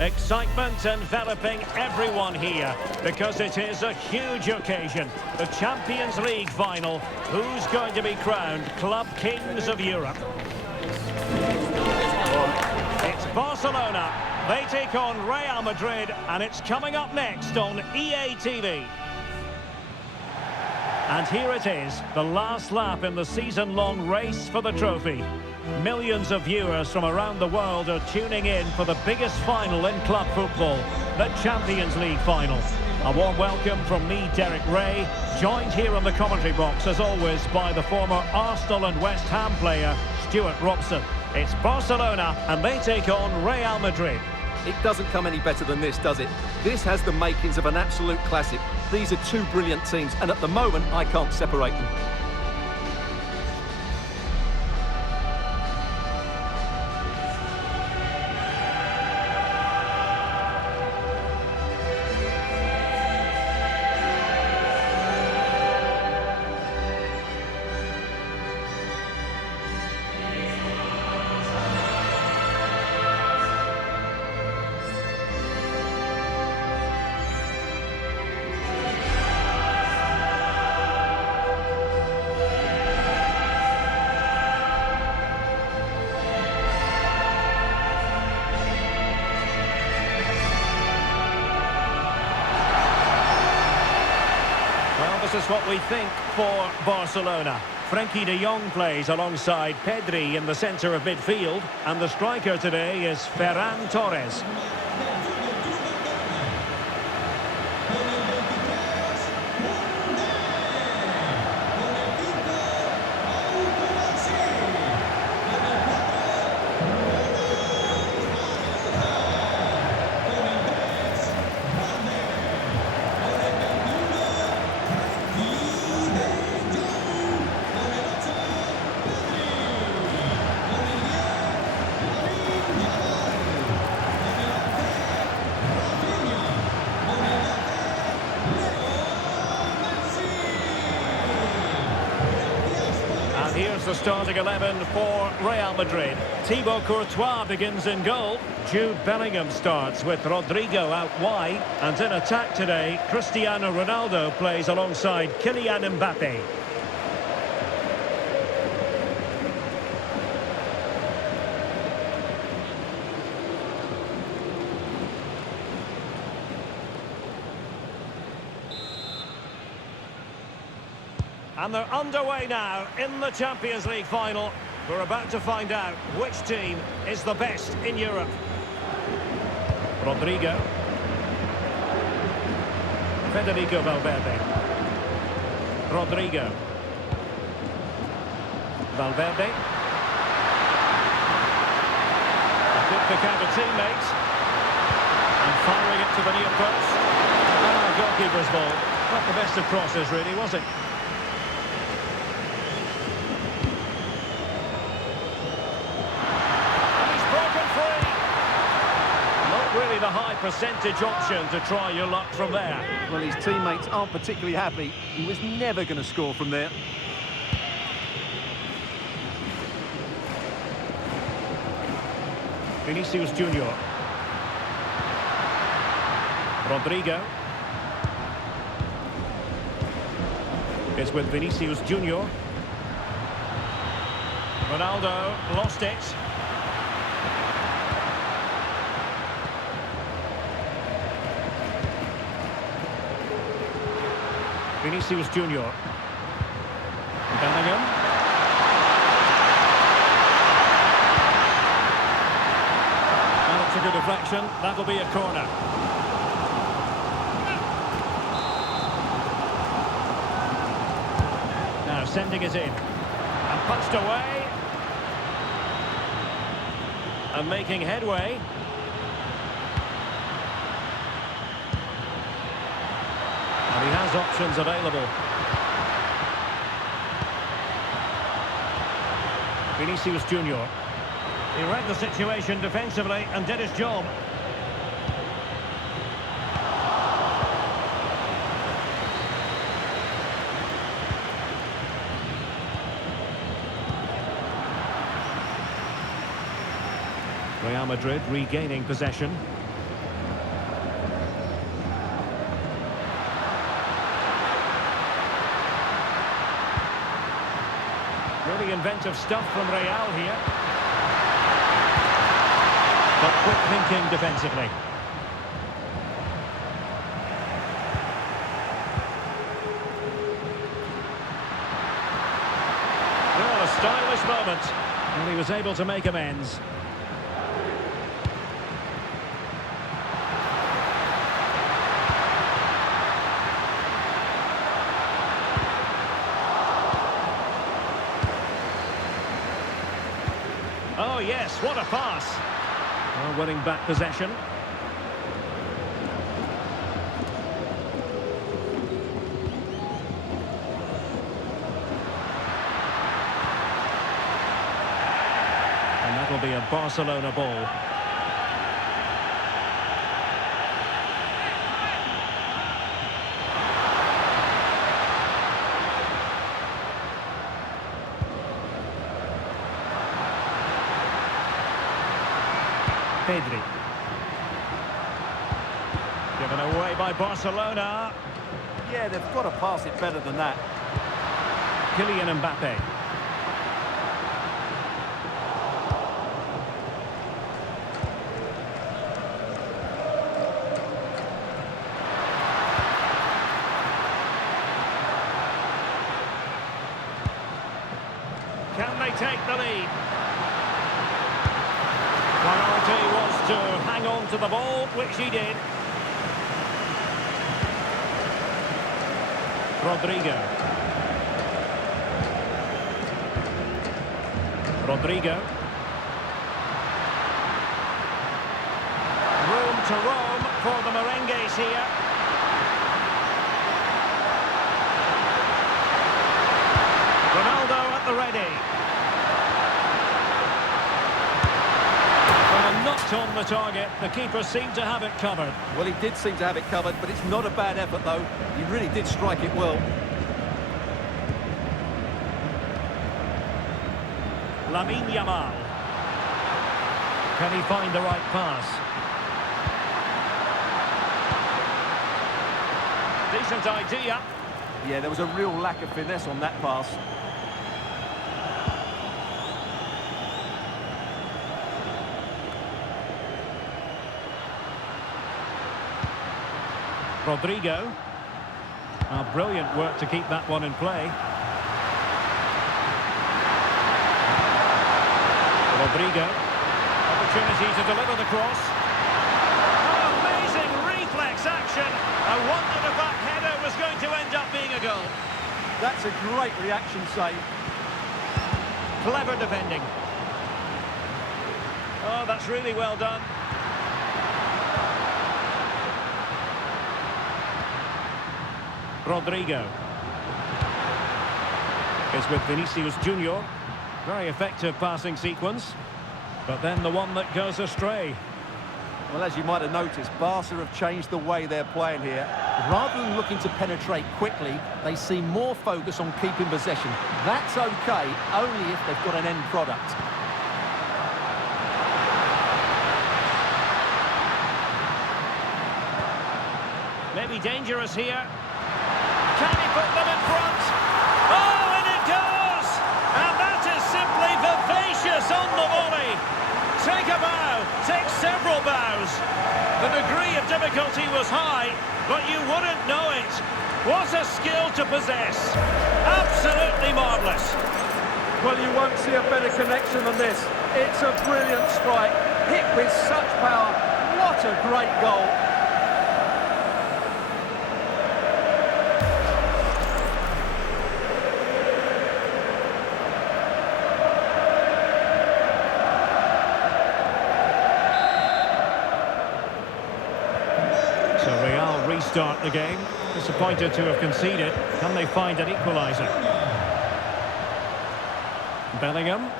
Excitement enveloping everyone here because it is a huge occasion. The Champions League final. Who's going to be crowned Club Kings of Europe? It's Barcelona. They take on Real Madrid, and it's coming up next on EA TV. And here it is, the last lap in the season-long race for the trophy. Millions of viewers from around the world are tuning in for the biggest final in club football, the Champions League final. A warm welcome from me, Derek Ray, joined here on the commentary box, as always, by the former Arsenal and West Ham player, Stuart Robson. It's Barcelona, and they take on Real Madrid. It doesn't come any better than this, does it? This has the makings of an absolute classic. These are two brilliant teams, and at the moment, I can't separate them. This is what we think for Barcelona. Frenkie de Jong plays alongside Pedri in the centre of midfield, and the striker today is Ferran Torres. Here's the starting 11 for Real Madrid. Thibaut Courtois begins in goal. Jude Bellingham starts with Rodrigo out wide. And in attack today, Cristiano Ronaldo plays alongside Kylian Mbappe. And they're underway now in the Champions League final. We're about to find out which team is the best in Europe. Rodrigo. Federico Valverde. Rodrigo. Valverde. A good pick out of teammates. And firing it to the near post. Goalkeeper's ball. Not the best of crosses, really, was it? Really the high percentage option to try your luck from there. Well, his teammates aren't particularly happy. He was never going to score from there. Vinicius Junior. Rodrigo. It's with Vinicius Junior. Ronaldo lost it. Vinicius Junior. Bellingham. And it's a good deflection. That'll be a corner. Now sending it in. And punched away. And making headway. He has options available. Vinicius Junior. He read the situation defensively and did his job. Real Madrid regaining possession. Really inventive stuff from Real here. But quick thinking defensively. Well, a stylish moment. And he was able to make amends. Oh yes, what a pass. Well, winning back possession. And that'll be a Barcelona ball. Pedri. Given away by Barcelona. Yeah, they've got to pass it better than that. Kylian Mbappe. Can they take the lead? Priority was to hang on to the ball, which he did. Rodrigo. Room to roam for the merengues here. Ronaldo at the ready. Not on the target. The keeper seemed to have it covered. Well, he did seem to have it covered, but it's not a bad effort, though. He really did strike it well. Lamine Yamal. Can he find the right pass? Decent idea. Yeah, there was a real lack of finesse on that pass. Rodrigo. Brilliant work to keep that one in play. Rodrigo. Opportunity to deliver the cross. Oh, amazing reflex action. I wondered if that header was going to end up being a goal. That's a great reaction save. Clever defending. Oh, that's really well done. Rodrigo is with Vinicius Junior. Very effective passing sequence, but then the one that goes astray. Well, as you might have noticed, Barca have changed the way they're playing here. Rather than looking to penetrate quickly, they seem more focused on keeping possession. That's okay, only if they've got an end product. Maybe dangerous here. Can he put them in front? Oh, and it goes! And that is simply vivacious on the volley. Take a bow, take several bows. The degree of difficulty was high, but you wouldn't know it. What a skill to possess. Absolutely marvellous. Well, you won't see a better connection than this. It's a brilliant strike, hit with such power. What a great goal. So Real restart the game. Disappointed to have conceded. Can they find an equaliser? Bellingham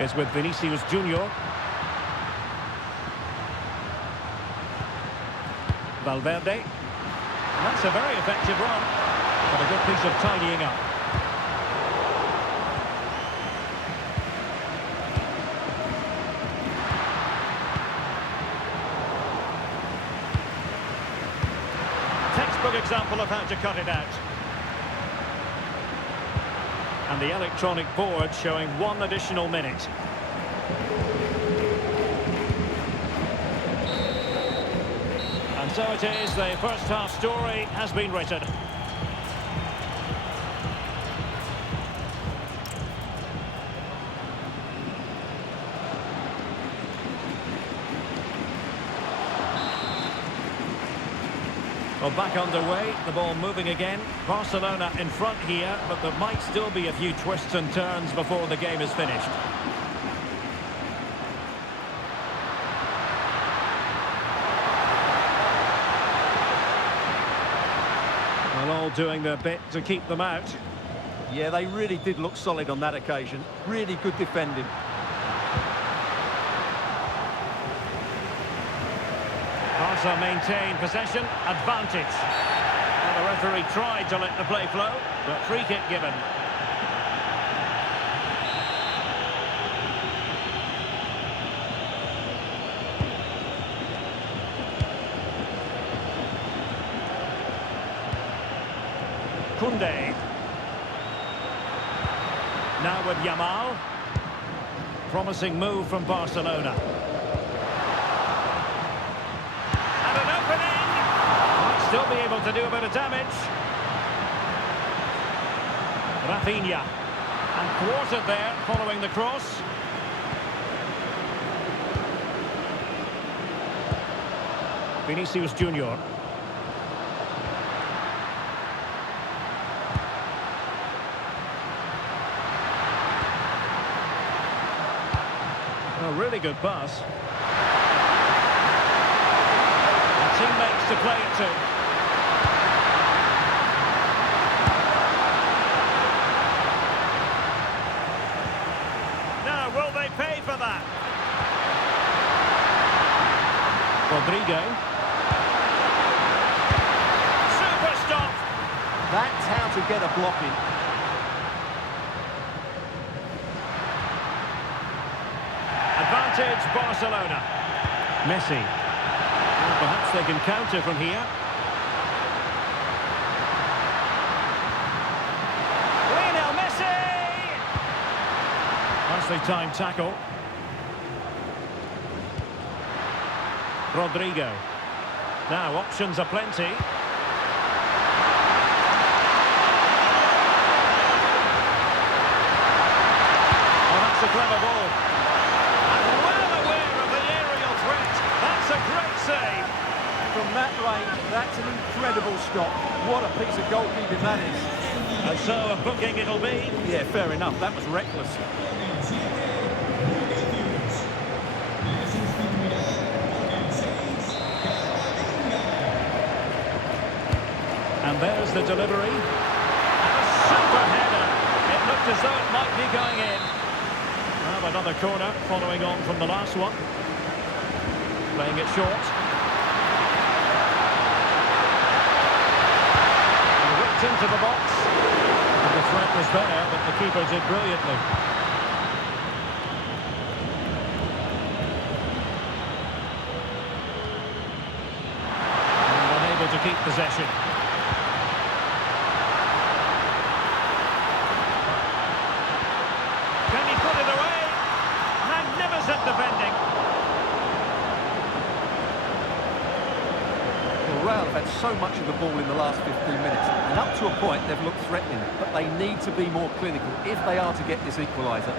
is with Vinicius Junior. Valverde. And that's a very effective run. But a good piece of tidying up. Textbook example of how to cut it out. And the electronic board showing 1 additional minute. And so it is, the first half story has been written. Well, back underway, the ball moving again. Barcelona in front here, but there might still be a few twists and turns before the game is finished. Well, all doing their bit to keep them out. Yeah, they really did look solid on that occasion. Really good defending. Barca maintain possession, advantage. Well, the referee tried to let the play flow, but free kick given. Koundé. Now with Yamal. Promising move from Barcelona. Still be able to do a bit of damage. Rafinha. And thwarted there following the cross. Vinicius Junior. A really good pass. And teammates to play it to. Pay for that. Rodrigo. Super stop. That's how to get a block in. Advantage Barcelona. Messi. Well, perhaps they can counter from here. Nicely timed tackle. Rodrigo. Now options are plenty. Oh, that's a clever ball. And well aware of the aerial threat. That's a great save. From that range, that's an incredible stop. What a piece of goalkeeping that is. And so a booking it'll be. Yeah, fair enough. That was reckless. And there's the delivery. And a super header. It looked as though it might be going in. Well, another corner following on from the last one. Playing it short. And whipped into the box. And the threat was there, but the keeper did brilliantly. And unable to keep possession. Can he put it away? Magnificent defending. Well, Real have had so much of the ball in the last 15 minutes, and up to a point they've looked threatening, but they need to be more clinical if they are to get this equaliser.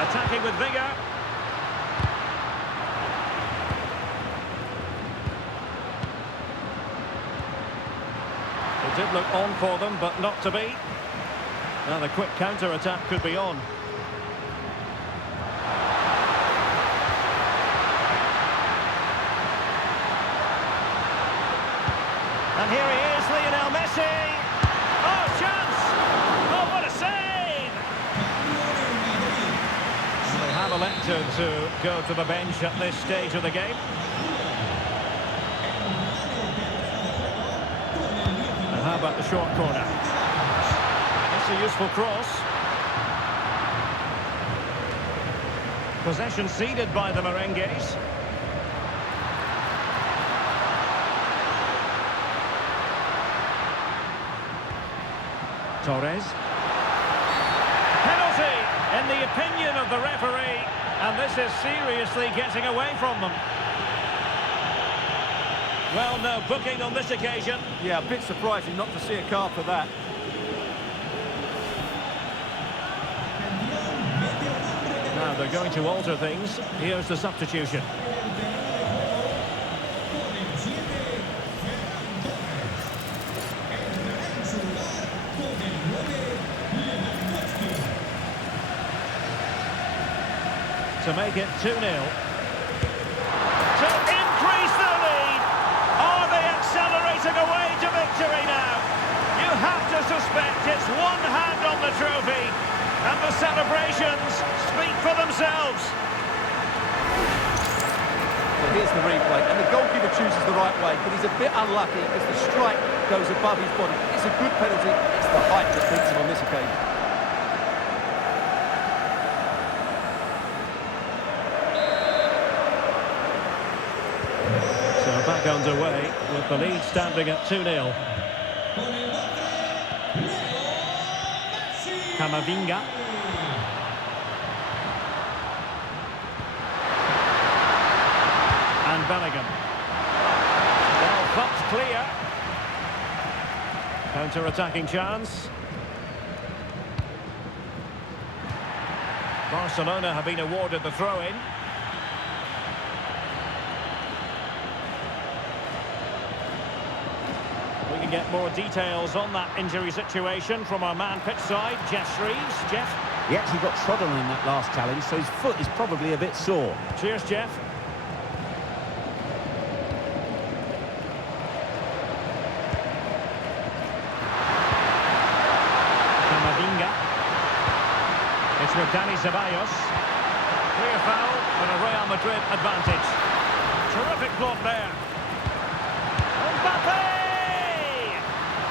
Attacking with vigour. It did look on for them, but not to be. Now the quick counter-attack could be on. And here he is, Lionel Messi. Oh, chance! Oh, what a save! They have elected to go to the bench at this stage of the game. And how about the short corner? That's a useful cross. Possession ceded by the Merengues. Torres. Penalty, in the opinion of the referee, and this is seriously getting away from them. Well, no booking on this occasion. Yeah, a bit surprising not to see a card for that. Now they're going to alter things. Here's the substitution. To make it 2-0. To increase the lead. Are they accelerating away to victory now? You have to suspect it's one hand on the trophy. And the celebrations speak for themselves. Well, here's the replay. And the goalkeeper chooses the right way, but he's a bit unlucky as the strike goes above his body. It's a good penalty. It's the height that beats him on this occasion. Back underway with the lead standing at 2-0. Camavinga. And Bellingham. Well, thumped clear. Counter-attacking chance. Barcelona have been awarded the throw-in. We can get more details on that injury situation from our man pitch side, Jeff Shreves. Jeff? He actually got trodden on in that last challenge, so his foot is probably a bit sore. Cheers, Jeff. Camavinga. It's with Dani Ceballos. Clear foul and a Real Madrid advantage. Terrific block there. Mbappe!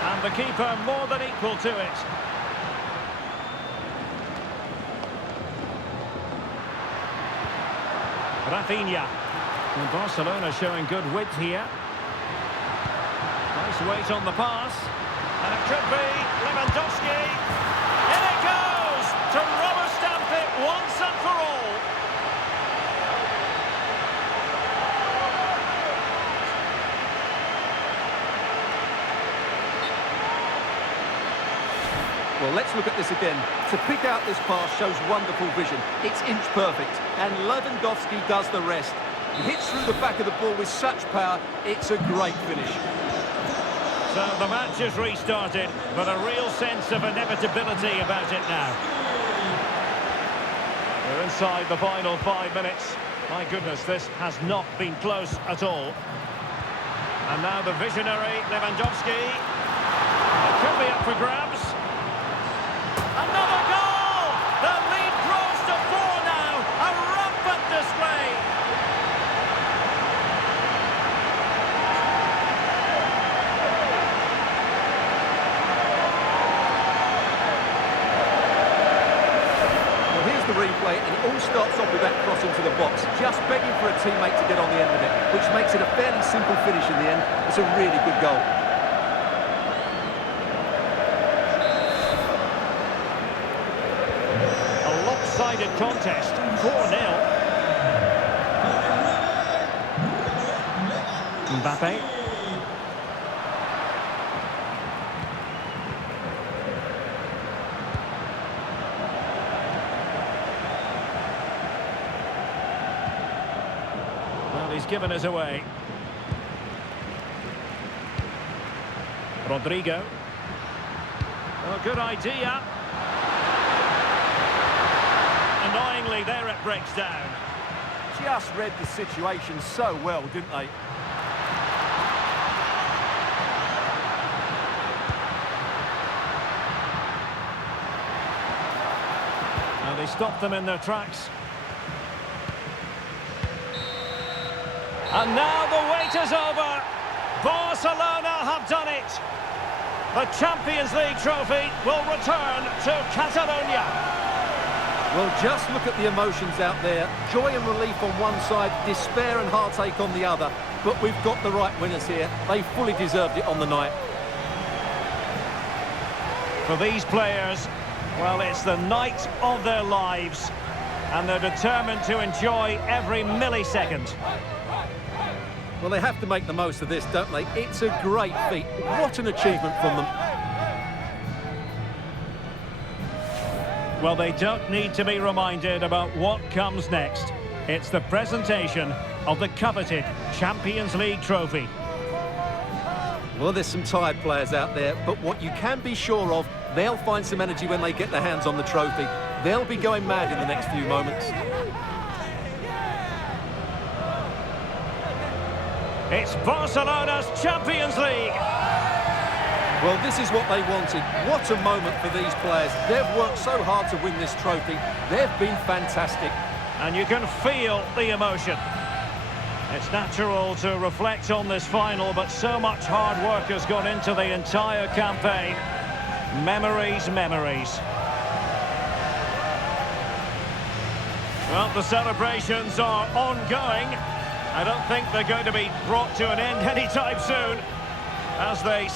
And the keeper more than equal to it. Rafinha. And Barcelona showing good width here. Nice weight on the pass. And it could be Lewandowski. In it goes! To rubber stamp it once and for all. Well, let's look at this again. To pick out this pass shows wonderful vision. It's inch perfect, and Lewandowski does the rest. He hits through the back of the ball with such power, it's a great finish. So the match has restarted, but a real sense of inevitability about it now. We're inside the final 5 minutes. My goodness, this has not been close at all. And now the visionary Lewandowski. It could be up for grabs. Another goal! The lead grows to 4 now. A rampant display. Well, here's the replay, and it all starts off with that cross into the box, just begging for a teammate to get on the end of it, which makes it a fairly simple finish in the end. It's a really good goal. Lopsided contest, 4-0. Mbappe. Well, he's given us away. Rodrigo. Oh, good idea. Annoyingly, there it breaks down. Just read the situation so well, didn't they? Now they stopped them in their tracks. And now the wait is over. Barcelona have done it. The Champions League trophy will return to Catalonia. Well, just look at the emotions out there. Joy and relief on one side, despair and heartache on the other. But we've got the right winners here. They fully deserved it on the night. For these players, well, it's the night of their lives, and they're determined to enjoy every millisecond. Well, they have to make the most of this, don't they? It's a great feat. What an achievement from them. Well, they don't need to be reminded about what comes next. It's the presentation of the coveted Champions League trophy. Well, there's some tired players out there, but what you can be sure of, they'll find some energy when they get their hands on the trophy. They'll be going mad in the next few moments. It's Barcelona's Champions League. Well, this is what they wanted. What a moment for these players. They've worked so hard to win this trophy. They've been fantastic. And you can feel the emotion. It's natural to reflect on this final, but so much hard work has gone into the entire campaign. Memories, memories. Well, the celebrations are ongoing. I don't think they're going to be brought to an end anytime soon as they